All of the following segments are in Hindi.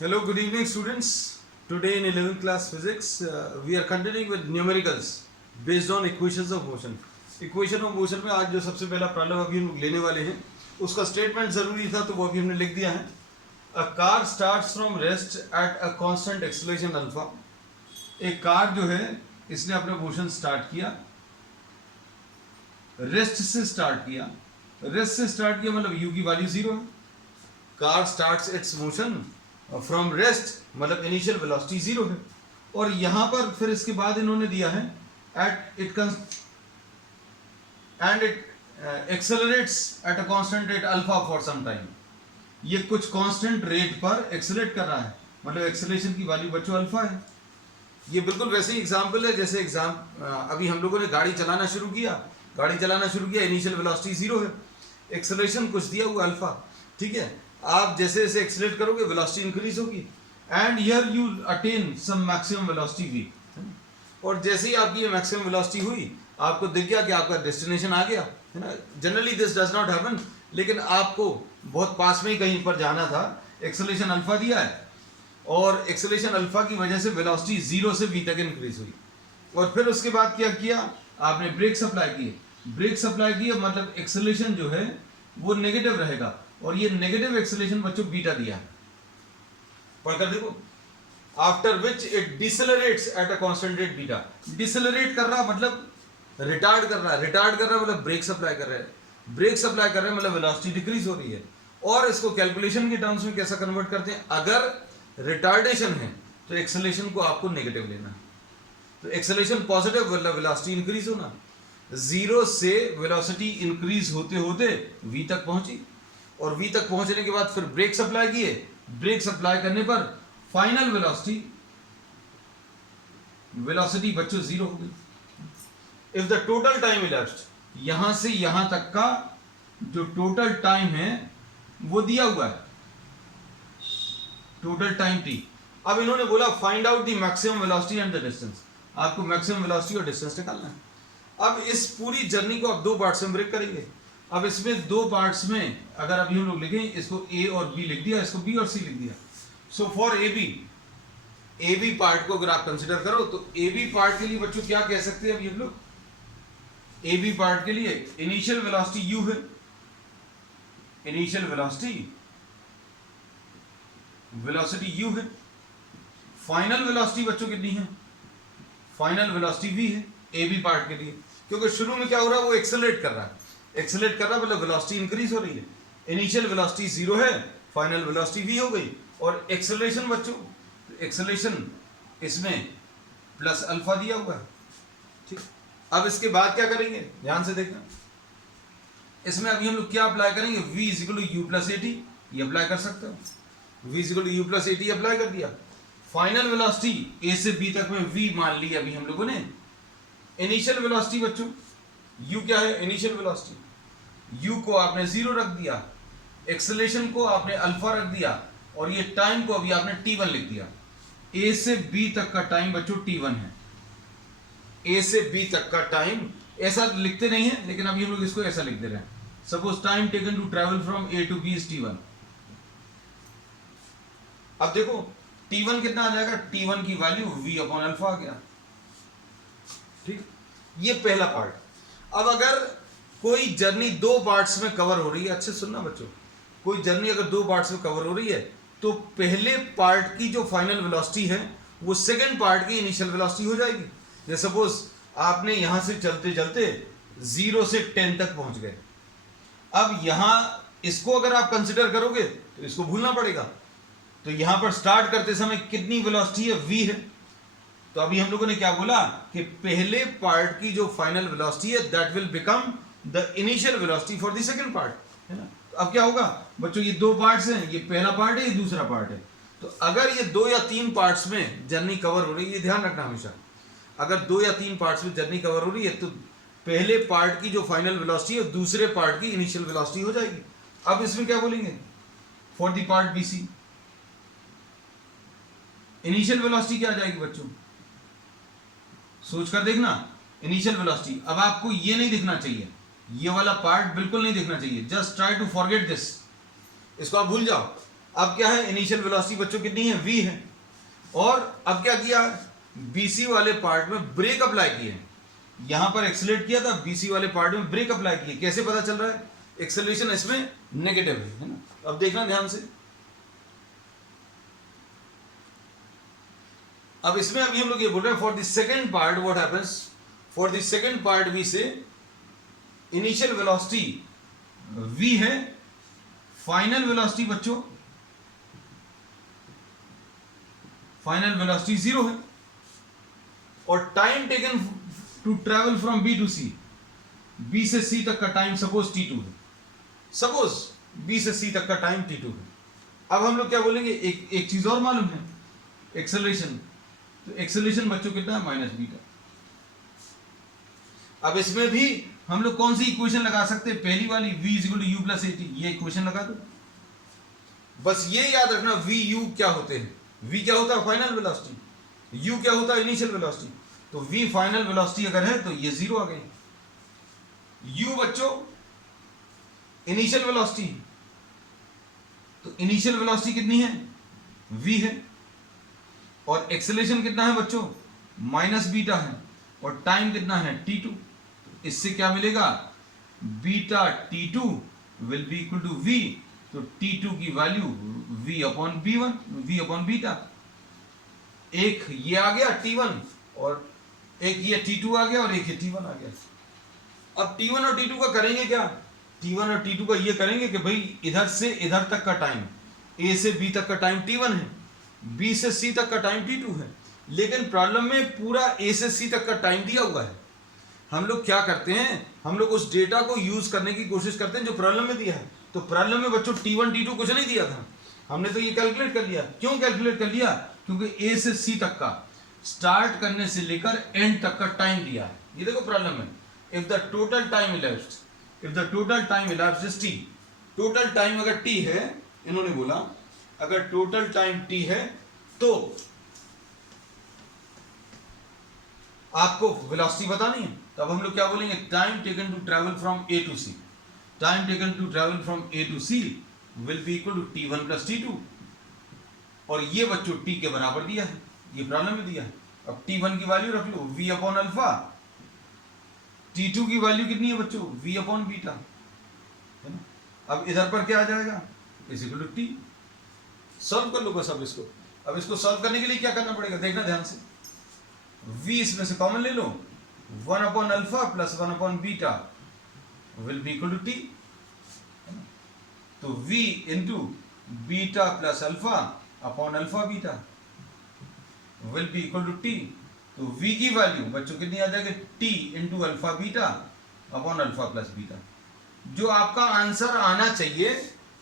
Hello, good evening, students. Today in 11th class physics, we are continuing with numericals based on equations of motion. Equation of motion में आज जो सबसे पहला प्रॉब्लम अभी हम लोग लेने वाले हैं उसका स्टेटमेंट जरूरी था तो वो अभी हमने लिख दिया है. A car starts from rest at a constant acceleration alpha. एक कार जो है इसने अपना मोशन स्टार्ट किया, रेस्ट से स्टार्ट किया. रेस्ट से स्टार्ट किया मतलब u की वैल्यू 0 है. Car starts it's motion from rest मतलब इनिशियल वेलोसिटी 0 है. और यहां पर फिर इसके बाद इन्होंने दिया है at it and it accelerates at a constant rate alpha for some time. ये कुछ कांस्टेंट रेट पर एक्सेलरेट कर रहा है मतलब एक्सेलरेशन की वैल्यू बच्चों अल्फा है. ये बिल्कुल वैसे ही एग्जाम्पल है जैसे अभी हम लोगों ने गाड़ी चलाना शुरू किया, इनिशियल वेलोसिटी 0 है, एक्सेलरेशन कुछ दिया हुआ अल्फा. ठीक है, आप जैसे जैसे एक्सेलरेट करोगे वेलोसिटी इंक्रीज होगी and here you attain some maximum velocity v. और जैसे ही आपकी ये मैक्सिमम वेलोसिटी हुई आपको दिख गया कि आपका डेस्टिनेशन आ गया है ना. Generally this does not happen, लेकिन आपको बहुत पास में ही कहीं पर जाना था, एक्सेलरेशन अल्फा दिया है और एक्सेलरेशन अल्फा की वजह से वेलोसिटी 0 से v तक इंक्रीज हुई. और फिर उसके बाद क्या किया आपने, ब्रेक सप्लाई किए. ब्रेक सप्लाई किए मतलब एक्सेलरेशन जो है वो नेगेटिव रहेगा और ये नेगेटिव एक्सेलरेशन बच्चों बीटा दिया है. पढ़कर देखो. After which it decelerates at a constant rate beta. Decelerate कर रहा मतलब रिटार्ड कर रहा है, मतलब ब्रेक सप्लाई कर रहा है, मतलब वेलोसिटी डिक्रीज हो रही है. और इसको कैलकुलेशन के टर्म्स में कैसा कन्वर्ट करते हैं, अगर रिटार्डेशन है तो एक्सेलरेशन को आपको नेगेटिव लेना है. तो एक्सेलरेशन पॉजिटिव मतलब वेलोसिटी इंक्रीज होना. 0 से वेलोसिटी इंक्रीज होते होते v तक पहुंची और v तक पहुंचने के बाद फिर ब्रेक सप्लाई किए. ब्रेक सप्लाई करने पर फाइनल वेलोसिटी बच्चों 0 हो गई. If the total time elapsed, यहां से यहां तक का जो टोटल टाइम है वो दिया हुआ है, टोटल टाइम t. अब इन्होंने बोला find out the maximum velocity and the distance. आपको मैक्सिमम वेलोसिटी और डिस्टेंस निकालना है. अब इस पूरी जर्नी को आप दो पार्ट्स में ब्रेक करेंगे. अब इसमें दो पार्ट्स में अगर अभी हम लोग लिखें, इसको a और b लिख दिया, इसको b और c लिख दिया. So for A B part को अगर आप कंसिडर करो तो ए बी पार्ट के लिए बच्चों क्या कह सकते हैं अभी हम लोग, ए बी पार्ट के लिए इनिशियल वेलोसिटी u है, इनिशियल वेलोसिटी u है. फाइनल वेलोसिटी बच्चों कितनी है, फाइनल वेलोसिटी v है ए बी पार्ट के लिए. क्योंकि शुरू में क्या हो रहा है वो एक्सेलरेट कर रहा है मतलब वेलोसिटी इंक्रीज हो रही है. इनिशियल वेलोसिटी 0 है, फाइनल वेलोसिटी v हो गई. और एक्सेलरेशन बच्चों, एक्सेलरेशन इसमें प्लस अल्फा दिया हुआ है. ठीक, अब इसके बाद क्या करेंगे ध्यान से देखना. इसमें अभी हम लोग क्या अप्लाई करेंगे, v equal to u plus a t. ये अप्लाई कर सकते हो, v equal to u plus a t apply कर दिया. फाइनल वेलोसिटी a से b तक में v मान ली अभी हम लोगों ने. इनिशियल वेलोसिटी बच्चों u क्या है, इनिशियल वेलोसिटी, u को आपने 0 रख दिया, एक्सेलरेशन को आपने अल्फा रख दिया और ये टाइम को अभी आपने t1 लिख दिया. a से b तक का टाइम बच्चों t1 है. a से b तक का टाइम ऐसा लिखते नहीं है लेकिन अभी हम लोग इसको ऐसा लिख दे रहे हैं. Suppose time taken to travel from a to b is t1. अब देखो t1 कितना आ जाएगा, t1 की वैल्यू v अपॉन अल्फा आ गया. ठीक, ये पहला पार्ट. अब अगर कोई जर्नी दो पार्ट्स में कवर हो रही है, अच्छे सुनना बच्चों, कोई जर्नी अगर दो पार्ट्स में कवर हो रही है तो पहले पार्ट की जो फाइनल वेलोसिटी है वो सेकंड पार्ट की इनिशियल वेलोसिटी हो जाएगी. जैसे सपोज आपने यहां से चलते चलते 0 से 10 तक पहुंच गए. अब यहां इसको अगर आप कंसिडर करोगे तो इसको भूलना पड़ेगा. तो यहां पर स्टार्ट करते समय कितनी वेलोसिटी है, v है. तो अभी हम लोगों ने क्या बोला कि पहले पार्ट की जो फाइनल वेलोसिटी है that will become the initial velocity for the second part, है ना. अब क्या होगा बच्चों, ये दो पार्ट्स हैं, ये पहला पार्ट है, ये दूसरा पार्ट है. तो अगर ये 2 या 3 पार्ट्स में जर्नी कवर हो रही है, ये ध्यान रखना हमेशा, अगर 2 या 3 पार्ट्स में जर्नी कवर हो रही है तो पहले पार्ट की जो फाइनल वेलोसिटी है दूसरे पार्ट की इनिशियल वेलोसिटी हो जाएगी. अब इसमें क्या बोलेंगे, for the part B C initial velocity क्या आ जाएगी बच्चों, सोच कर देखना. इनिशियल वेलोसिटी, अब आपको ये नहीं दिखना चाहिए, ये वाला पार्ट बिल्कुल नहीं दिखना चाहिए. Just try to forget this, इसको आप भूल जाओ. अब क्या है, इनिशियल वेलोसिटी बच्चों कितनी है, v है। और अब क्या किया, BC वाले पार्ट में ब्रेक अप्लाई किए, यहां पर एक्सेलरेट किया था, BC वाले पार्ट में ब्रेक अप्लाई किए। कैसे पता चल रहा है, एक्सेलरेशन इसमें नेगेटिव है ना। अब देखना ध्यान से, अब इसमें अभी हम लोग ये बोल रहे हैं for the second part what happens, for the second part we say initial velocity v है, फाइनल वेलोसिटी बच्चों, फाइनल वेलोसिटी 0 है, और time taken to travel from B to C, B से C तक का टाइम सपोज T2 है, सपोज B से C तक का टाइम T2 है। अब हम लोग क्या बोलेंगे, एक चीज और मालूम है, एक्सेलरेशन, तो एक्सेलरेशन बच्चों कितना है, माइनस बीटा। अब इसमें भी हम लोग कौन सी इक्वेशन लगा सकते हैं, पहली वाली v equal to u plus a t, ये इक्वेशन लगा दो। बस ये याद रखना v u क्या होते हैं, v क्या होता है फाइनल वेलोसिटी, u क्या होता है इनिशियल वेलोसिटी। तो v फाइनल वेलोसिटी अगर है तो ये 0 आ गई। u बच्चों इनिशियल वेलोसिटी, तो इनिशियल वेलोसिटी कितनी है, v है, और एक्सेलरेशन कितना है बच्चों, माइनस बीटा है, और टाइम कितना है t2। इससे क्या मिलेगा, beta t2 will be equal to v, तो t2 की value v upon b1, v upon beta. एक ये आ गया t1, और एक ये t2 आ गया, और एक ये t1 आ गया। अब t1 और t2 का करेंगे क्या, t1 और t2 का ये करेंगे कि भाई इधर से इधर तक का टाइम, a से b तक का टाइम t1 है, b से c तक का टाइम t2 है, लेकिन प्रॉब्लम में पूरा a से c तक का टाइम दिया हुआ है। हम लोग क्या करते हैं, हम लोग उस डेटा को यूज करने की कोशिश करते हैं जो प्रॉब्लम में दिया है। तो प्रॉब्लम में बच्चों t1 t2 कुछ नहीं दिया था, हमने तो ये कैलकुलेट कर लिया। क्यों कैलकुलेट कर लिया, क्योंकि a से c तक का स्टार्ट करने से लेकर एंड तक का टाइम दिया है। ये देखो प्रॉब्लम में, if the total time elapsed, if the total time elapsed is t, total time अगर t है, इन्होंने बोला अगर टोटल टाइम t है तो आपको वेलोसिटी बतानी है। तो अब हम लोग क्या बोलेंगे, time taken to travel from a to c, time taken to travel from a to c will be equal to t1 plus t2, और ये बच्चों t के बराबर दिया है, ये प्रॉब्लम में दिया है। अब t1 की वैल्यू रख लो v अपॉन अल्फा, t2 की वैल्यू कितनी है बच्चों, v अपॉन बीटा, है ना। अब इधर पर क्या आ जाएगा, is equal to t। Solve कर लो बस अब इसको। अब इसको सॉल्व करने के लिए क्या करना पड़ेगा, देखना ध्यान से, v इसमें से कॉमन ले लो, 1 upon alpha plus 1 upon beta will be equal to t। तो v into beta plus alpha upon alpha beta will be equal to t। तो v की वैल्यू बच्चों कितनी आ जाएगी, t into alpha beta upon alpha plus beta. जो आपका आंसर आना चाहिए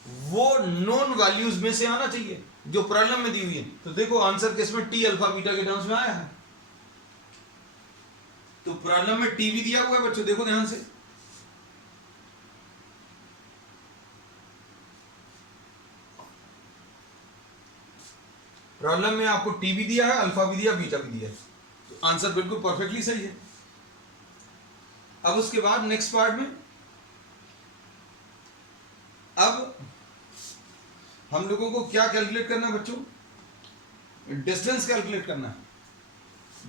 वो नॉन वैल्यूज में से आना चाहिए जो प्रॉब्लम में दी हुई है। तो देखो आंसर किसमें, t अल्फा बीटा के टर्म्स में आया है। तो प्रॉब्लम में t भी दिया हुआ है बच्चों, देखो ध्यान से, प्रॉब्लम में आपको t भी दिया है, अल्फा भी दिया, बीटा भी दिया है। तो आंसर बिल्कुल परफेक्टली सही है। अब उसके बाद नेक्स्ट पार्ट में, अब हम लोगों को क्या कैलकुलेट करना है बच्चों, डिस्टेंस कैलकुलेट करना है।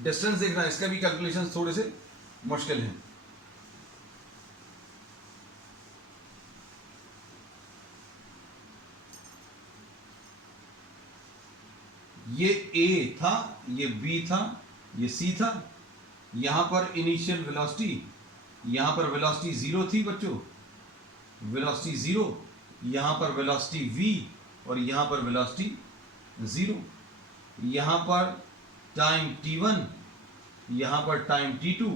डिस्टेंस देखना, इसका भी कैलकुलेशन थोड़े से मुश्किल है। ये a था, ये b था, ये c था, यहां पर इनिशियल वेलोसिटी, यहां पर वेलोसिटी 0 थी बच्चों, वेलोसिटी 0, यहां पर वेलोसिटी v, और यहां पर वेलोसिटी 0, यहां पर टाइम t1, यहां पर टाइम t2,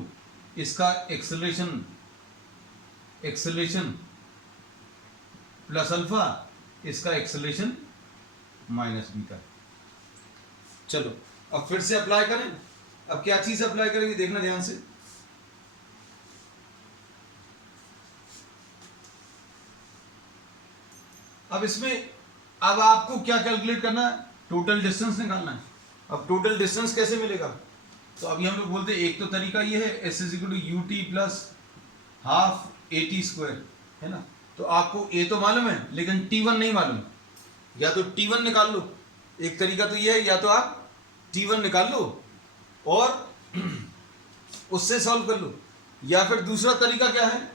इसका एक्सेलरेशन, एक्सेलरेशन प्लस अल्फा, इसका एक्सेलरेशन माइनस बीटा। चलो अब फिर से अप्लाई करें। अब क्या चीज अप्लाई करेंगे, देखना ध्यान से, अब इसमें अब आपको क्या कैलकुलेट करना है, टोटल डिस्टेंस निकालना है। अब टोटल डिस्टेंस कैसे मिलेगा, तो अभी हम लोग बोलते हैं एक तो तरीका ये है, s is equal to u t plus half a t square, है ना। तो आपको ए तो मालूम है लेकिन t1 नहीं मालूम, या तो T1 निकाल लो, एक तरीका तो ये है, या तो आप T1 निकाल लो और उससे सॉल्व कर लो, या फिर दूसरा तरीका क्या है,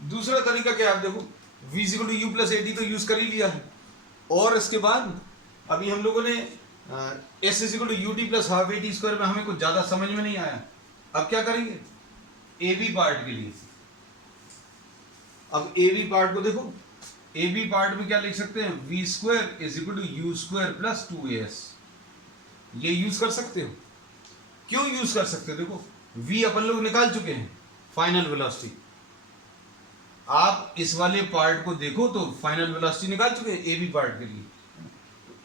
दूसरा तरीका क्या है, आप देखो v equal to u plus a t तो यूज कर ही लिया है, और इसके बाद अभी हम लोगों ने s equal to u t plus half a t square में हमें कुछ ज्यादा समझ में नहीं आया। अब क्या करेंगे, ए बी पार्ट के लिए, अब ए बी पार्ट को देखो, ए बी पार्ट में क्या लिख सकते हैं, v square is equal to u square plus 2as, ये यूज कर सकते हो। क्यों यूज कर सकते हो, देखो v अपन लोग निकाल चुके हैं, फाइनल वेलोसिटी, आप इस वाले पार्ट को देखो तो फाइनल वेलोसिटी निकाल चुके हैं ए बी पार्ट के लिए।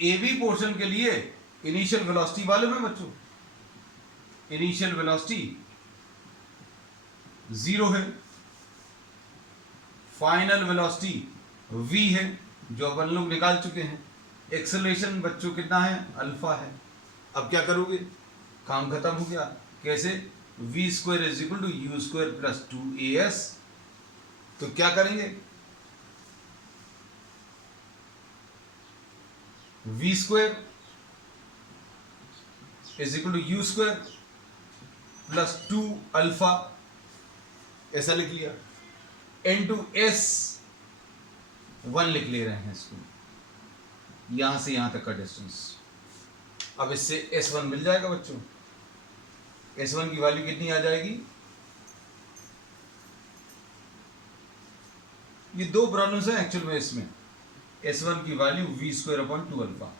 ए बी पोर्शन के लिए इनिशियल वेलोसिटी मालूम है बच्चों, इनिशियल वेलोसिटी 0 है, फाइनल वेलोसिटी v है जो अपन लोग निकाल चुके हैं, एक्सेलरेशन बच्चों कितना है, अल्फा है। अब क्या करोगे, काम खत्म हो गया। कैसे, v square is equal to u square plus 2as, तो क्या करेंगे, v square is equal to u square plus 2 alpha, ऐसा लिख लिया, इनटू s 1 लिख ले रहे हैं इसको, यहां से यहां तक का डिस्टेंस। अब इससे s1 मिल जाएगा बच्चों, s1 की वैल्यू कितनी आ जाएगी, ये दो प्रॉब्लम्स हैं एक्चुअल में इसमें, s1 की value v square upon 2 alpha.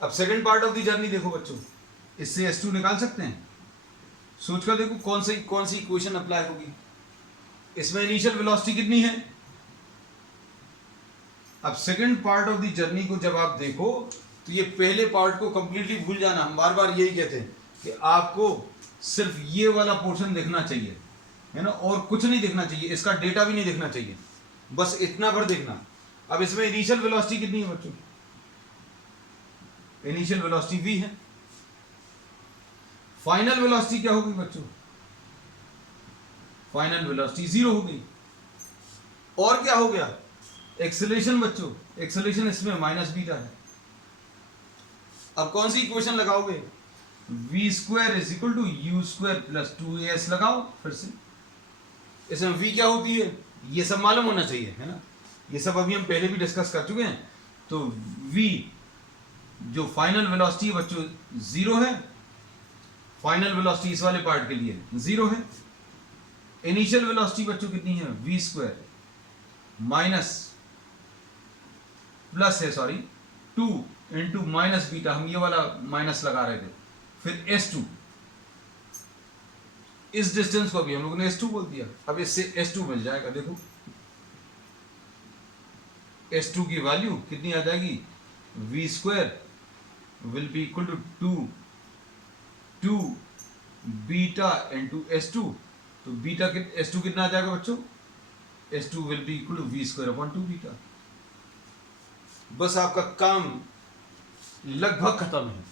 अब second part of the journey देखो बच्चों, इससे s2 निकाल सकते हैं, सोच कर देखो कौन सी इक्वेशन अप्लाई होगी। इसमें इनिशियल वेलोसिटी कितनी है, अब second part of the journey को जब आप देखो तो ये पहले पार्ट को कंप्लीटली भूल जाना, हम बार बार यही कहते हैं कि आपको सिर्फ ये वाला पोर्शन देखना चाहिए, है ना, और कुछ नहीं देखना चाहिए, इसका डेटा भी नहीं देखना चाहिए, बस इतना भर देखना। अब इसमें इनिशियल वेलोसिटी कितनी है बच्चों, इनिशियल वेलोसिटी v है, फाइनल वेलोसिटी क्या होगी बच्चों, फाइनल वेलोसिटी 0 हो गई। और क्या हो गया, एक्सेलरेशन बच्चों, एक्सेलरेशन इसमें माइनस बीटा है। अब कौन सी इक्वेशन लगाओगे, v square is equal to u square plus 2as लगाओ फिर से। इसमें v क्या होती है, ये सब मालूम होना चाहिए, है ना, ये सब अभी हम पहले भी डिस्कस कर चुके हैं। तो v जो फाइनल वेलोसिटी है बच्चों 0 है, फाइनल वेलोसिटी इस वाले पार्ट के लिए 0 है। इनिशियल वेलोसिटी बच्चों कितनी है, v स्क्वायर माइनस प्लस है, सॉरी 2 इंटू माइनस बीटा, हम ये वाला माइनस लगा रहे थे, फिर s2, इस डिस्टेंस को भी हम लोगों ने s2 बोल दिया। अब इससे s2 मिल जाएगा, देखो s2 की वैल्यू कितनी आ जाएगी, v square will be equal to 2 beta into s2, तो बीटा s2 कितना आ जाएगा बच्चों, s2 will be equal to v square upon 2 beta. बस आपका काम लगभग खत्म है,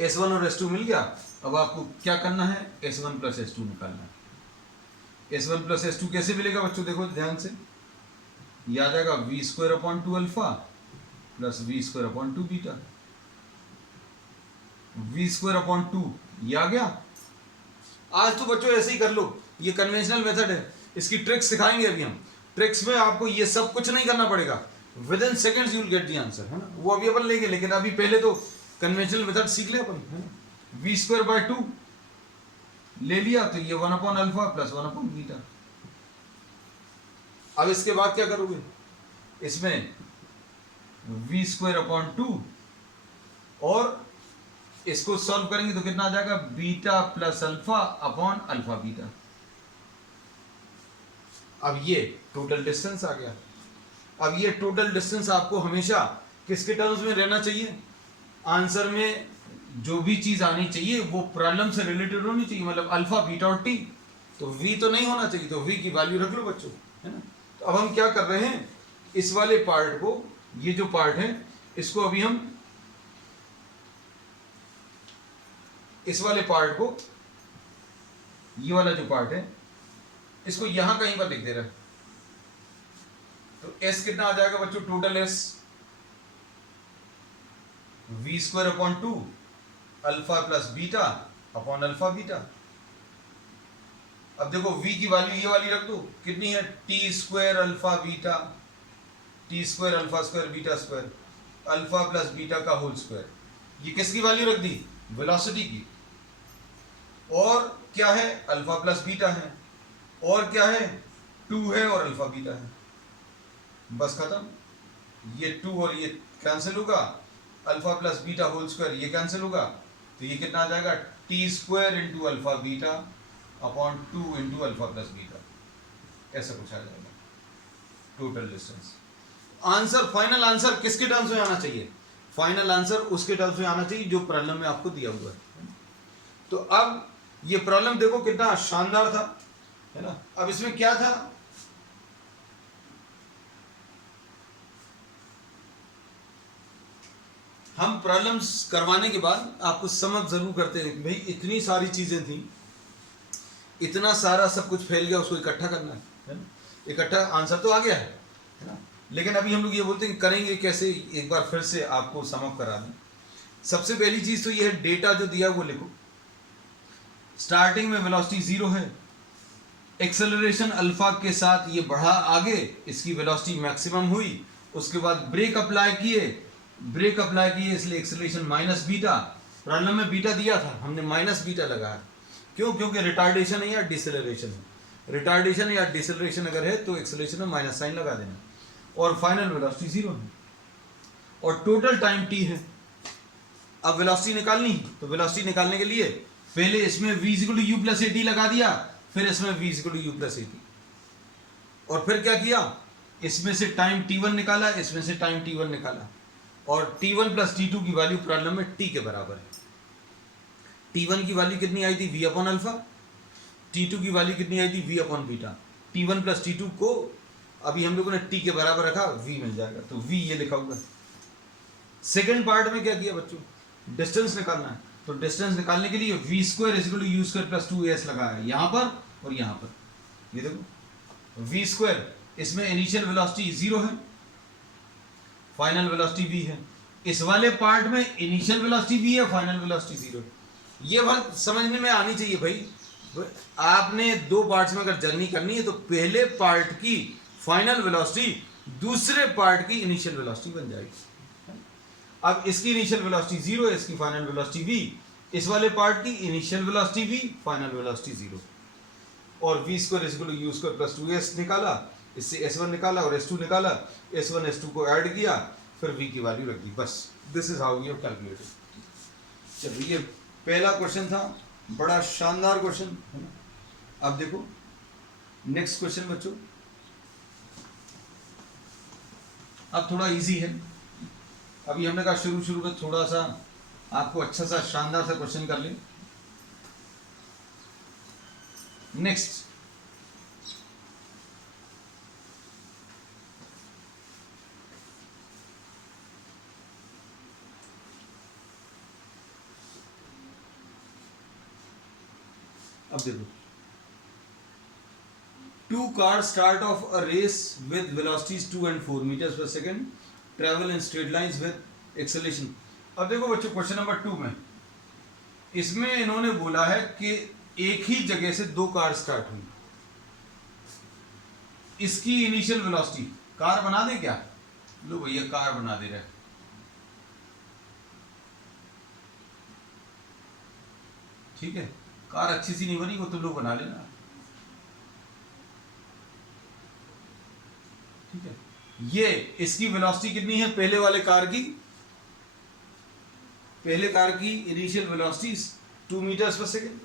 s1 और s2 मिल गया। अब आपको क्या करना है, s1 प्लस s2 निकालना है। s1 प्लस s2 कैसे मिलेगा बच्चों, देखो ध्यान से, याद आएगा v square upon 2 alpha plus v square upon 2 beta, v square upon 2 ये आ गया। आज तो बच्चों ऐसे ही कर लो, ये कन्वेंशनल मेथड है, इसकी ट्रिक्स सिखाएंगे अभी हम। ट्रिक्स में आपको ये सब कुछ नहीं करना पड़ेगा, with in seconds you will get the answer, है ना, वो अभी अपन लेंगे, लेकिन अभी पहले तो कन्वेंशनल मेथड सीख ले अपन, है ना। v स्क्वायर बाय 2 ले लिया तो ये 1 upon alpha plus 1 upon beta. अब इसके बाद क्या करोगे, इसमें v स्क्वायर अपॉन 2 और इसको सॉल्व करेंगे तो कितना आ जाएगा, beta plus alpha upon alpha beta. अब ये टोटल डिस्टेंस आ गया। अब ये टोटल डिस्टेंस आपको हमेशा किसके टर्म्स में रहना चाहिए, आंसर में जो भी चीज आनी चाहिए वो प्रॉब्लम से रिलेटेड होनी चाहिए, मतलब अल्फा बीटा और टी, तो v तो नहीं होना चाहिए, तो v की वैल्यू रख लो बच्चों, है ना। तो अब हम क्या कर रहे हैं, इस वाले पार्ट को, ये जो पार्ट है इसको अभी हम इस वाले पार्ट को, ये वाला जो पार्ट है इसको यहां कहीं पर लिख दे रहा है। तो s कितना आ जाएगा बच्चों, total s v square upon 2 alpha plus beta upon alpha beta. अब देखो v की वैल्यू ये वाली रख दो, कितनी है, t square alpha beta, t square alpha square beta square alpha plus beta का होल स्क्वायर। ये किसकी वैल्यू रख दी, वेलोसिटी की। और क्या है, अल्फा प्लस बीटा है, और क्या है, 2 है और अल्फा बीटा है, बस खत्म। ये 2 और ये कैंसिल होगा, alpha plus beta whole square ये कैंसिल होगा, तो ये कितना आ जाएगा, t square into alpha beta upon 2 into alpha plus beta, ऐसा कुछ आ जाएगा total distance. Answer, final answer किसके टर्म्स में आना चाहिए, फाइनल आंसर उसके टर्म्स में आना चाहिए जो प्रॉब्लम में आपको दिया हुआ है। तो अब ये प्रॉब्लम देखो कितना शानदार था, है ना। अब इसमें क्या था, हम प्रॉब्लम्स करवाने के बाद आपको समझ जरूर करते हैं भाई इतनी सारी चीजें थी, इतना सारा सब कुछ फैल गया, उसको इकट्ठा करना है ना। इकट्ठा आंसर तो आ गया है ना, लेकिन अभी हम लोग ये बोलते हैं करेंगे कैसे, एक बार फिर से आपको समअप करा दें। सबसे पहली चीज तो ये है, डेटा जो दिया वो लिखो। स्टार्टिंग में वेलोसिटी 0 है, एक्सेलरेशन अल्फा के साथ ये बढ़ा आगे, इसकी वेलोसिटी मैक्सिमम हुई, उसके बाद ब्रेक अप्लाई किए, इसलिए एक्सेलरेशन माइनस बीटा। प्रॉब्लम में बीटा दिया था, हमने माइनस बीटा लगाया, क्यों, क्योंकि रिटार्डेशन है या डिसेलरेशन है। रिटार्डेशन या डिसेलरेशन अगर है तो एक्सेलरेशन में माइनस साइन लगा देना, और फाइनल वेलोसिटी 0 है, और टोटल टाइम t है। अब वेलोसिटी निकालनी, तो वेलोसिटी निकालने के लिए पहले इसमें v = u + at लगा दिया, फिर इसमें v = u + at, और फिर क्या किया, इसमें से टाइम t1 निकाला, इसमें से टाइम t1 निकाला, और t1 + t2 की वैल्यू प्रॉब्लम में t के बराबर है। t1 की वैल्यू कितनी आई थी, v/अल्फा, t2 की वैल्यू कितनी आई थी, v/बीटा। t1 + t2 को अभी हम लोगों ने t के बराबर रखा, v मिल जाएगा, तो v ये लिखा हुआ है। सेकेंड पार्ट में क्या किया बच्चों, डिस्टेंस निकालना है, तो डिस्टेंस निकालने के लिए v² = u² + 2as लगाया यहाँ पर और यहाँ पर। ये देखो v², इसमें इनिशियल वेलोसिटी 0 है, फाइनल वेलोसिटी v है। इस वाले पार्ट में इनिशियल वेलोसिटी v है, फाइनल वेलोसिटी 0 है। ये बात समझने में आनी चाहिए भाई, आपने दो पार्ट्स में अगर जर्नी करनी है तो पहले पार्ट की फाइनल वेलोसिटी दूसरे पार्ट की इनिशियल वेलोसिटी बन जाएगी। अब इसकी इनिशियल वेलोसिटी 0 है, इसकी फाइनल वेलोसिटी v, इस वाले पार्ट की initial velocity v, final velocity 0, और v² = u² + 2s निकाला, इससे s1 निकाला और s2 निकाला, s1 s2 को ऐड किया, फिर v की वैल्यू रख दी, बस। This is how we have calculated. चलो ये पहला क्वेश्चन था, बड़ा शानदार क्वेश्चन है ना। अब देखो नेक्स्ट क्वेश्चन बच्चों, अब थोड़ा इजी है। अभी हमने कहा शुरू में थोड़ा सा आपको अच्छा सा शानदार सा क्वेश्चन कर लें। नेक्स्ट, अब देखो, 2 cars start off a race with velocities 2 and 4 meters per second, travel in straight lines with acceleration। अब देखो बच्चों क्वेश्चन नंबर 2 में इसमें इन्होंने बोला है कि एक ही जगह से 2 कार स्टार्ट हुई, इसकी इनिशियल वेलोसिटी, कार बना दे क्या, लो भैया कार बना दे रहे, ठीक है, कार अच्छी सी नहीं बनी वो तुम लोग बना लेना, ठीक है। ये इसकी वेलोसिटी कितनी है, पहले वाले कार की, पहले कार की इनिशियल वेलोसिटी 2 मीटर्स पर सेकेंड,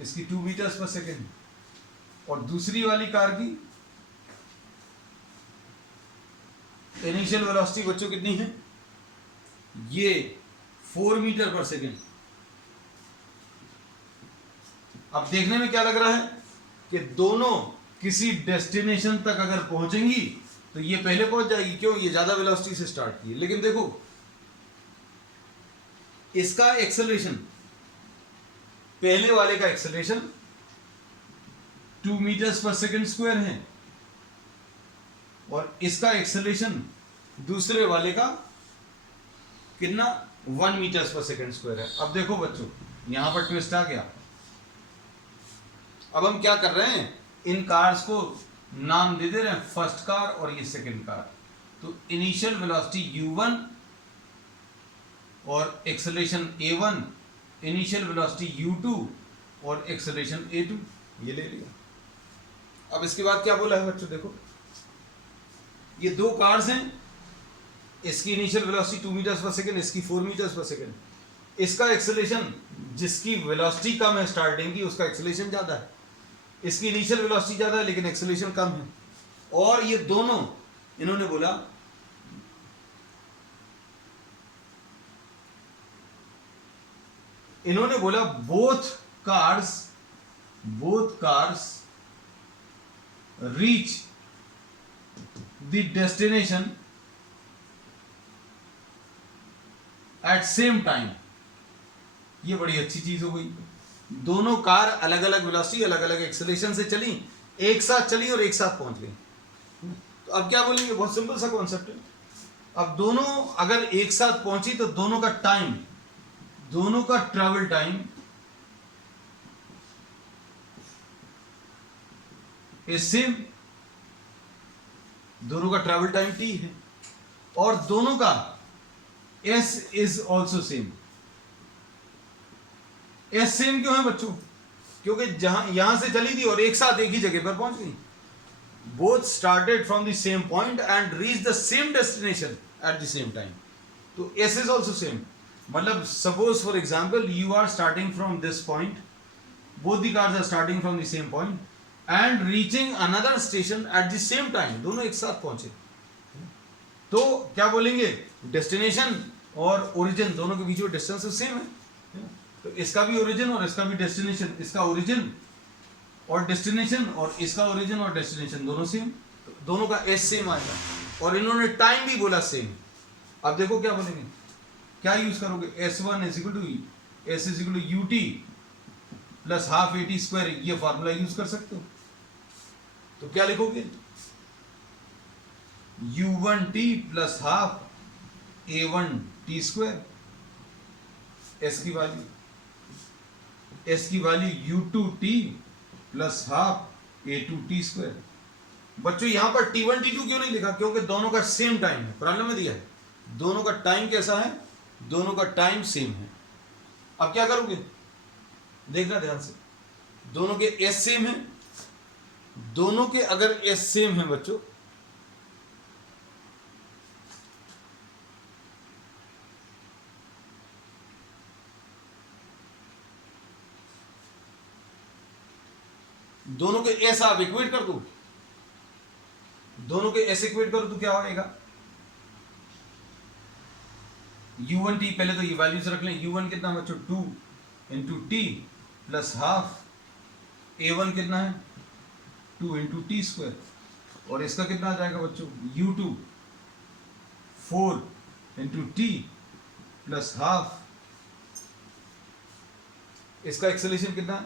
इसकी 2 मीटर्स पर सेकेंड, और दूसरी वाली कार की इनिशियल वेलोसिटी बच्चों कितनी है, ये 4 मीटर पर सेकेंड। अब देखने में क्या लग रहा है, कि दोनों किसी डेस्टिनेशन तक अगर पहुंचेंगी तो ये पहले पहुंच जाएगी, क्यों, ये ज्यादा वेलोसिटी से स्टार्ट की है। लेकिन देखो इसका एक्सेलरेशन, पहले वाले का एक्सेलरेशन 2 मीटर्स पर सेकंड स्क्वायर है और इसका एक्सेलरेशन दूसरे वाले का कितना, 1 मीटर्स पर सेकंड स्क्वायर है। अब देखो बच्चों यहां पर ट्विस्ट आ गया। अब हम क्या कर रहे हैं, इन कार्स को नाम दे दे रहे हैं, फर्स्ट कार और ये सेकंड कार। तो इनिशियल वेलोसिटी u1 और acceleration a1, initial velocity u2 और एक्सेलरेशन a2, ये ले लिया। अब इसके बाद क्या बोला है बच्चों, देखो ये दो कार्स हैं, इसकी इनिशियल वेलोसिटी 2 मीटर्स पर सेकंड, इसकी 4 मीटर्स पर सेकंड। इसका एक्सेलरेशन, जिसकी वेलोसिटी कम है स्टार्टिंग की, उसका एक्सेलरेशन ज्यादा है। इसकी इनिशियल वेलोसिटी ज्यादा है लेकिन एक्सेलरेशन कम है। और ये दोनों, इन्होंने बोला both cars reach the destination eight same time. ये बड़ी अच्छी चीज हो गई, दोनों कार अलग अलग वेलोसिटी, अलग अलग एक्सेलरेशन से चली, एक साथ चली और एक साथ पहुंच गई। तो अब क्या बोलेंगे, बहुत सिंपल सा कॉन्सेप्ट है। अब दोनों अगर एक साथ पहुंची तो दोनों का टाइम, दोनों का ट्रैवल टाइम इज सेम, दोनों का ट्रैवल टाइम t है और दोनों का s is also same. s same क्यों है बच्चों, क्योंकि जहां यहां से चली थी और एक साथ एक ही जगह पर पहुंच गई। Both started from the same point and reach the same destination at the same time. तो s इज ऑल्सो सेम, मतलब suppose for example you are starting from this point, both the cars are starting from the same point and reaching another station at the same time, दोनों एक साथ पहुंचे। तो क्या बोलेंगे, डेस्टिनेशन और ओरिजिन दोनों के बीच में डिस्टेंस सेम है। तो इसका भी ओरिजिन और इसका भी डेस्टिनेशन, इसका ओरिजिन और डेस्टिनेशन और इसका ओरिजिन और डेस्टिनेशन दोनों सेम, दोनों का एस सेम आएगा। और इन्होंने टाइम भी बोला सेम। अब देखो क्या बोलेंगे, क्या यूज करोगे, s1 is equal to s is equal to ut plus half at square, ये फॉर्मूला यूज कर सकते हो। तो क्या लिखोगे, u1t plus half a1t square, s की value u2t plus half a2t square. बच्चों यहां पर t1 t2 क्यों नहीं लिखा, क्योंकि दोनों का सेम टाइम है, प्रॉब्लम में दिया है, दोनों का टाइम कैसा है, दोनों का टाइम सेम है। अब क्या करोगे, देखना ध्यान से, दोनों के s सेम है, दोनों के अगर s सेम है बच्चों, दोनों के s आप इक्वेट कर दो, दोनों के s इक्वेट करो तो क्या होगा, u1t, पहले तो ये वैल्यूज रख लें, u1 कितना बच्चों 2 into T plus half, a1 कितना है 2 इंटू टी स्क्वायर, और इसका कितना आ जाएगा बच्चों u2 4 into T plus half, इसका एक्सेलरेशन कितना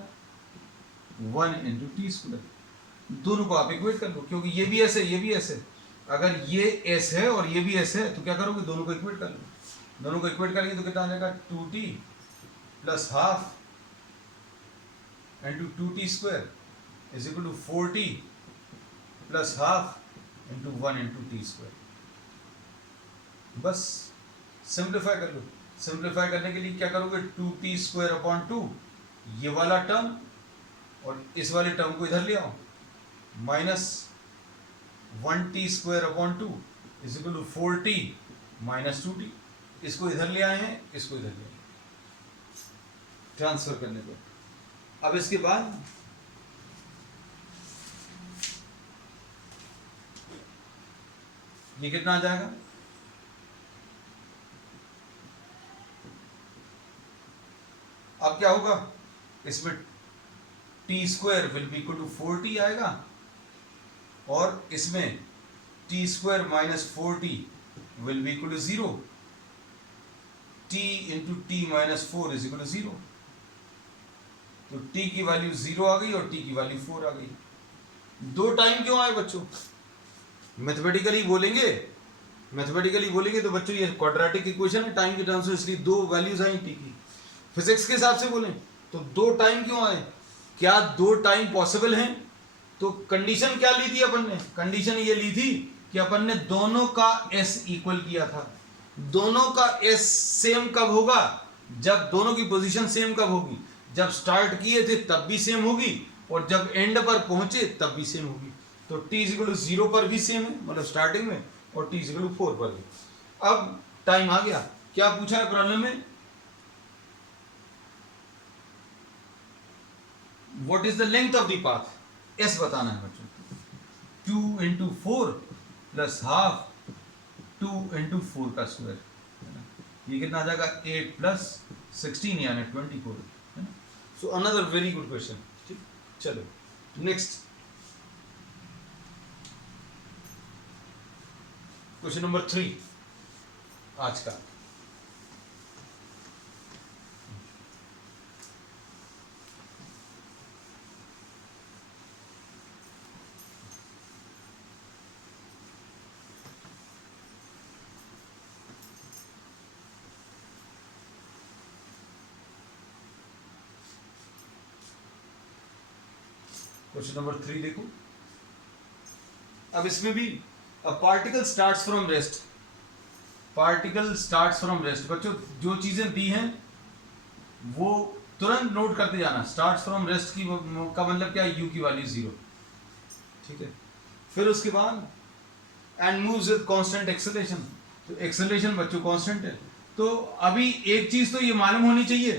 1 इंटू टी स्क्वायर। दोनों को आप इक्वेट कर लो, क्योंकि ये भी ऐसे ये भी ऐसे, अगर ये s है और ये भी s है तो क्या करोगे, दोनों को इक्वेट कर लो, दोनों को इक्वेट करेंगे तो कितना आ जाएगा 2t plus half into 2t square is equal to 4t plus half into 1 into t square. बस सिंप्लीफाई कर लो, सिंप्लीफाई करने के लिए क्या करोगे, 2t स्क्वायर अपॉन 2, ये वाला टर्म और इस वाले टर्म को इधर ले आओ, minus 1t square upon 2 is equal to 4t minus 2t, इसको इधर ले आए हैं, इसको इधर ले आए ट्रांसफर करने को। अब इसके बाद ये कितना आ जाएगा, अब क्या होगा, इसमें t square will be equal to 4t आएगा, और इसमें t square minus 4t will be equal to 0, t into t minus 4 is equal to 0। तो t की वैल्यू 0 आ गई और t की वैल्यू 4 आ गई। दो टाइम क्यों आए बच्चों? मैथमेटिकली बोलेंगे तो बच्चों ये क्वाड्रेटिक इक्वेशन है टाइम के टर्म्स में, इसलिए दो वैल्यूज आई t की। फिजिक्स के हिसाब से बोलें तो दो टाइम क्यों आए? क्या दो टाइम पॉसिबल हैं? तो कंडीशन क्या ली थी अपन ने? कंडीशन ये ली थी कि अपन ने दोनों का s इक्वल किया था। दोनों का s सेम कब होगा? जब दोनों की पोजीशन सेम कब होगी? जब स्टार्ट किए थे तब भी सेम होगी, और जब एंड पर पहुंचे तब भी सेम होगी। तो t इक्वल टू 0 पर भी सेम है, मतलब स्टार्टिंग में, और t इक्वल टू 4 पर भी। अब टाइम आ गया, क्या पूछा है प्रॉब्लम में? What is the length of the path? s बताना है बच्चों। 2 इंटू 4 प्लस हाफ 2 इंटू 4 का स्क्वायर, ये कितना आ जाएगा? 8 प्लस 16 यानी 24, है ना। So another very good question. ठीक, चलो नेक्स्ट क्वेश्चन नंबर 3 आज का। क्वेश्चन नंबर 3 देखो। अब इसमें भी particle starts from rest. Particle starts from rest. बच्चों जो चीजें दी हैं वो तुरंत नोट करते जाना। स्टार्ट्स फ्रॉम रेस्ट की का मतलब क्या है? यू की वैल्यू 0, ठीक है। फिर उसके बाद and moves with constant acceleration. तो एक्सेलरेशन बच्चों कांस्टेंट है। तो अभी एक चीज तो ये मालूम होनी चाहिए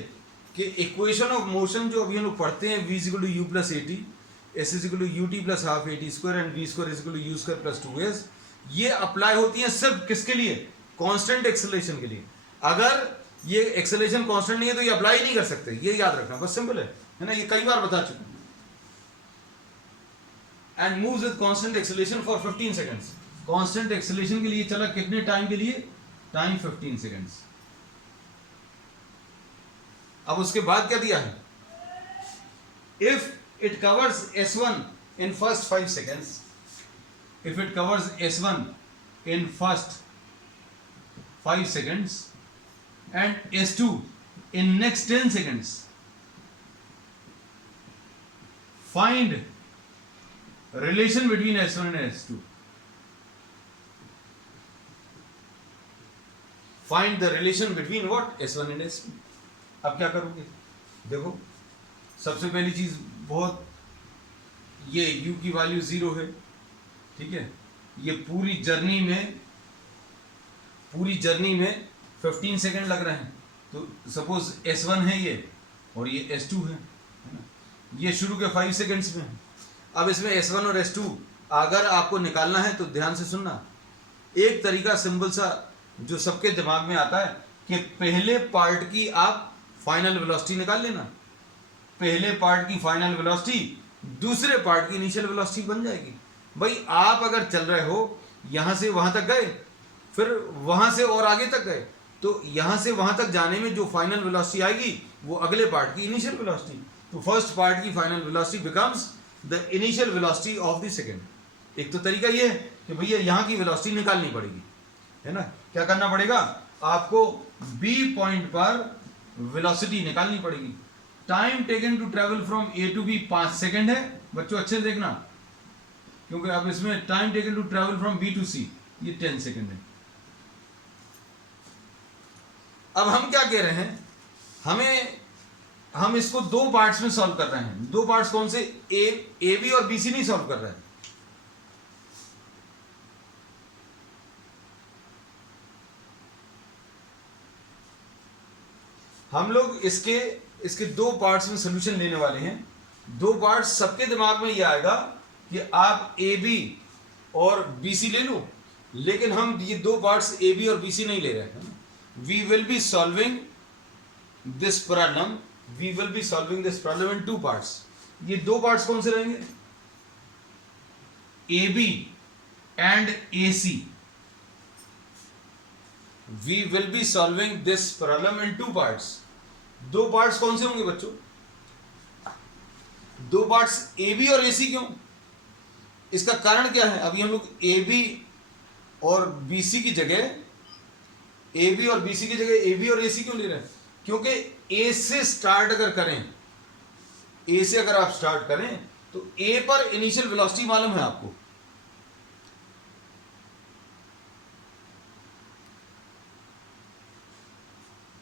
कि इक्वेशन ऑफ मोशन जो अभी हम लोग पढ़ते हैं, v equal to u plus a t, s is equal to u t plus half a t square and v square is equal to u square plus 2s, ये अप्लाई होती है सिर्फ किसके लिए? कांस्टेंट एक्सेलरेशन के लिए। अगर ये एक्सेलरेशन कांस्टेंट नहीं है तो ये अप्लाई नहीं कर सकते, ये याद रखना, बस सिंपल है ना। ये कई बार बता चुका हूं। And moves with constant acceleration for 15 seconds. Constant acceleration के लिए चला कितने टाइम के लिए? Time 15 seconds. अब उसके बाद क्या दिया है? If it covers S1 in first 5 seconds, if it covers S1 in first 5 seconds and S2 in next 10 seconds, find relation between S1 and S2. Find the relation between what? S1 and S2. अब क्या करोगे? देखो सबसे पहली चीज, बहुत ये u की वैल्यू 0 है, ठीक है। ये पूरी जर्नी में 15 सेकंड लग रहे हैं। तो सपोज S1 है ये और ये S2 है ना। ये शुरू के 5 सेकंड्स में है। अब इसमें S1 और S2 अगर आपको निकालना है तो ध्यान से सुनना। एक तरीका सिंपल सा जो सबके दिमाग में आता है कि पहले पार्ट की आप फाइनल वेलोसिटी निकाल लेना। पहले पार्ट की फाइनल वेलोसिटी दूसरे पार्ट की इनिशियल वेलोसिटी बन जाएगी। भाई आप अगर चल रहे हो, यहां से वहां तक गए, फिर वहां से और आगे तक गए, तो यहां से वहां तक जाने में जो फाइनल वेलोसिटी आएगी वो अगले पार्ट की इनिशियल वेलोसिटी। तो फर्स्ट पार्ट की final velocity becomes the initial velocity of the second. एक तो तरीका ये है कि भैया यहाँ की वेलोसिटी निकालनी पड़ेगी, है ना। क्या करना पड़ेगा? आपको बी पॉइंट पर वेलोसिटी निकालनी पड़ेगी। Time taken to travel from A to B 5 second है। बच्चों अच्छे से देखना, क्योंकि अब इसमें time taken to travel from B to C ये 10 सेकेंड है। अब हम क्या कह रहे हैं? हम इसको दो पार्ट्स में सॉल्व कर रहे हैं। दो पार्ट्स कौन से? ए बी और बी सी नहीं सॉल्व कर रहे हैं। हम लोग इसके दो पार्ट्स में सोल्यूशन लेने वाले हैं। दो पार्ट्स सबके दिमाग में ये आएगा कि आप ए बी और बी सी ले लो, लेकिन हम ये दो पार्ट्स ए बी और बी सी नहीं ले रहे हैं। We will be solving this problem in two parts. ये दो पार्ट्स कौन से रहेंगे? A B and A C. We will be solving this problem in two parts. दो पार्ट्स कौन से होंगे बच्चों? दो पार्ट्स ए बी और ए सी. क्यों? इसका कारण क्या है? अभी हम लोग ए बी और बी सी की जगह, ए बी और बी सी की जगह ए बी और ए सी क्यों ले रहे हैं? क्योंकि ए से स्टार्ट अगर करें, ए से अगर आप स्टार्ट करें तो ए पर इनिशियल वेलोसिटी मालूम है आपको.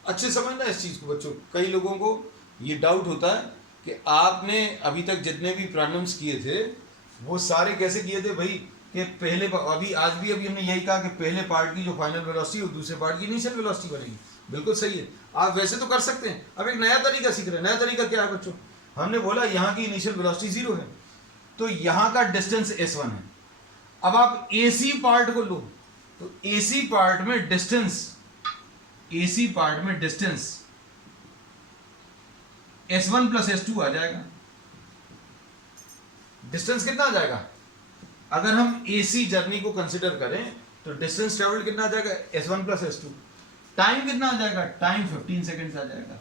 अच्छे समझना इस चीज को बच्चों. कई लोगों को ये डाउट होता है कि आपने अभी तक जितने भी प्रॉब्लम्स किए थे वो सारे कैसे किए थे भाई? कि पहले अभी आज भी अभी हमने यही कहा कि पहले पार्ट की जो फाइनल वेलोसिटी और दूसरे पार्ट की इनिशियल वेलोसिटी बनेगी. बिल्कुल सही है, आप वैसे तो कर सकते हैं. अब एक नया तरीका सीख रहे हैं. नया तरीका क्या है बच्चों? हमने बोला यहाँ की इनिशियल वेलोसिटी 0 है तो यहाँ का डिस्टेंस s1 है. अब आप AC पार्ट को लो तो AC पार्ट में डिस्टेंस s1 प्लस s2 आ जाएगा. डिस्टेंस कितना आ जाएगा? अगर हम AC जर्नी को कंसिडर करें तो डिस्टेंस ट्रेवल कितना आ जाएगा? s1 plus s2. टाइम कितना आ जाएगा? टाइम 15 सेकेंड्स आ जाएगा.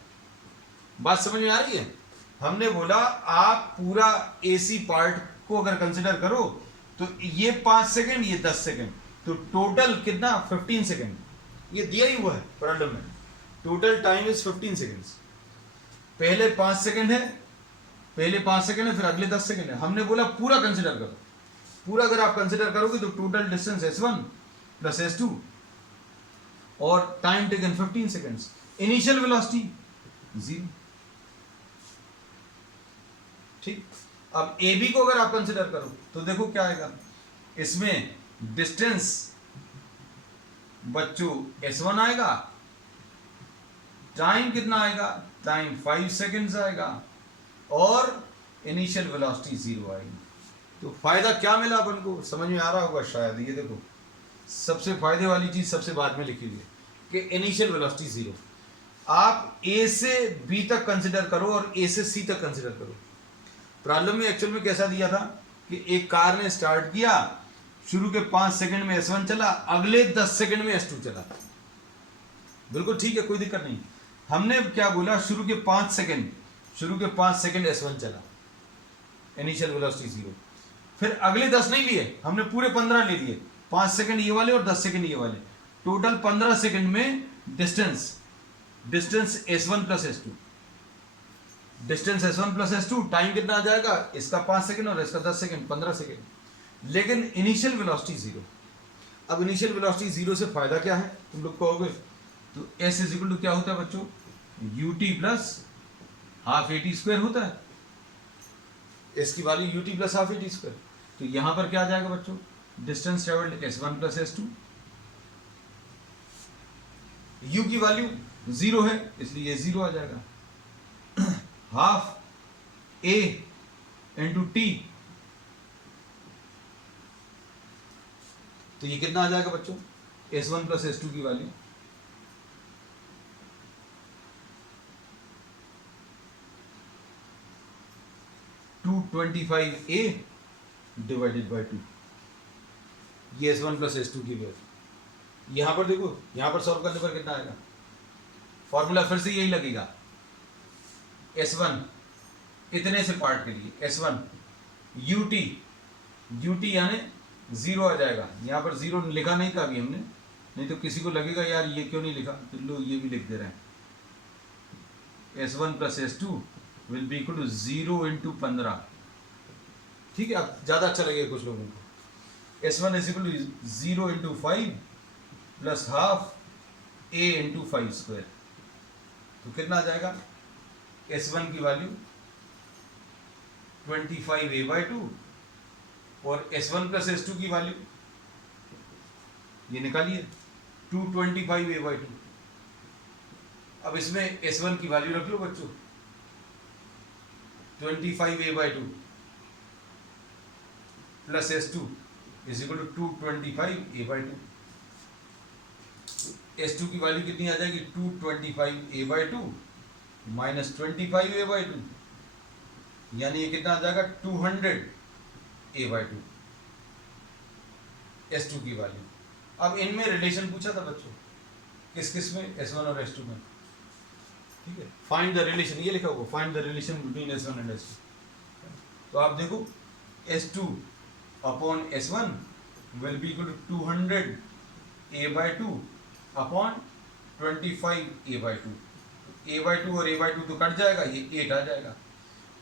बात समझ में आ रही है? हमने बोला आप पूरा AC पार्ट को अगर कंसिडर करो तो ये 5 सेकेंड, ये 10 सेकेंड, तो टोटल कितना? 15 सेकेंड. ये दिया ही हुआ है प्रॉब्लम में. Total time is 15 seconds. पहले 5 सेकेंड है, फिर अगले 10 सेकेंड है. हमने बोला पूरा कंसिडर करो. पूरा अगर आप कंसिडर करोगे तो total distance s1 plus s2 और time taken 15 seconds. Initial velocity 0. ठीक. अब ए बी को अगर आप कंसिडर करो तो देखो क्या आएगा. इसमें डिस्टेंस बच्चों s1 आएगा. टाइम कितना आएगा? टाइम 5 सेकेंड्स आएगा और इनिशियल वेलोसिटी 0 आएगी. तो फायदा क्या मिला अपन को? समझ में आ रहा होगा शायद. ये देखो सबसे फायदे वाली चीज सबसे बाद में लिखी हुई है कि इनिशियल वेलोसिटी 0. आप ए से बी तक कंसिडर करो और ए से सी तक कंसिडर करो. प्रॉब्लम में एक्चुअल में कैसा दिया था कि एक कार ने स्टार्ट किया, शुरू के 5 सेकंड में s1 चला, अगले 10 सेकंड में s2 चला. बिल्कुल ठीक है, कोई दिक्कत नहीं. हमने क्या बोला? शुरू के 5 सेकंड s1 चला, इनिशियल वेलोसिटी 0. फिर अगले 10 नहीं लिए, हमने पूरे 15 ले लिए. 5 सेकंड ये वाले और 10 सेकंड ये वाले, टोटल 15 सेकंड में distance s1 plus s2. Distance s1 plus s2. Time कितना आ जाएगा? इसका 5 सेकंड और इसका 10 सेकंड, 15 सेकंड. लेकिन इनिशियल वेलोसिटी 0. अब इनिशियल वेलोसिटी 0 से फायदा क्या है तुम लोग कहोगे? तो s इज इक्वल टू क्या होता है बच्चों? ut plus half at square होता है. s की value ut plus half at square. तो यहां पर क्या आ जाएगा बच्चों? Distance travelled s1 plus s2. u की वैल्यू 0 है इसलिए ये 0 आ जाएगा. Half a into t. तो ये कितना आ जाएगा बच्चों? s1 प्लस s2 की वैल्यू 225a डिवाइडेड बाय 2. ये s1 प्लस s2 की वैल्यू. यहां पर देखो, यहां पर सॉल्व करने पर कितना आएगा? फॉर्मूला फिर से यही लगेगा. s1 इतने से पार्ट के लिए s1 ut यानी 0 आ जाएगा. यहाँ पर 0 लिखा नहीं था अभी हमने, नहीं तो किसी को लगेगा यार ये क्यों नहीं लिखा, तो लो ये भी लिख दे रहे हैं. s1 plus s2 will be equal to 0 into 15. ठीक है, अब ज़्यादा अच्छा लगेगा कुछ लोगों को. s1 is equal to 0 into 5 plus half a into 5 square. तो कितना आ जाएगा? s1 की वैल्यू 25a बाई 2 और s1 प्लस s2 की वैल्यू ये निकालिए 225a बाई 2. अब इसमें s1 की वैल्यू रख लो बच्चों 25a by 2 plus s2 is equal to 225a by 2. s2 की वैल्यू कितनी आ जाएगी? 225a by 2 minus 25a by 2 यानी ये कितना आ जाएगा 200 a/2 S2 की वैल्यू। अब इनमें रिलेशन पूछा था बच्चों, किस किस में, S1 और S2 में। ठीक है, फाइंड द रिलेशन, ये लिखा होगा find the relation between S1 and S2। तो आप देखो S2 upon S1 will be equal to 200 a/2 upon 25 a/2। a/2 और a/2 तो कट जाएगा, ये 8 आ जाएगा।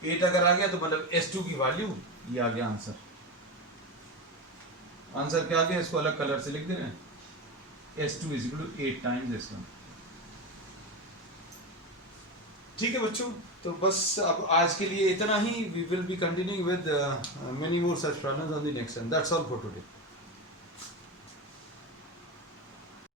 8 अगर आ गया तो मतलब S2 की वैल्यू ये आ गया आंसर। आंसर क्या आ गया, इसको अलग कलर से लिख दे रहे हैं, S2 is equal to 8 times S1। ठीक है बच्चों, तो बस अब आज के लिए इतना ही। We will be continuing with many more such problems on the next time. That's all for today.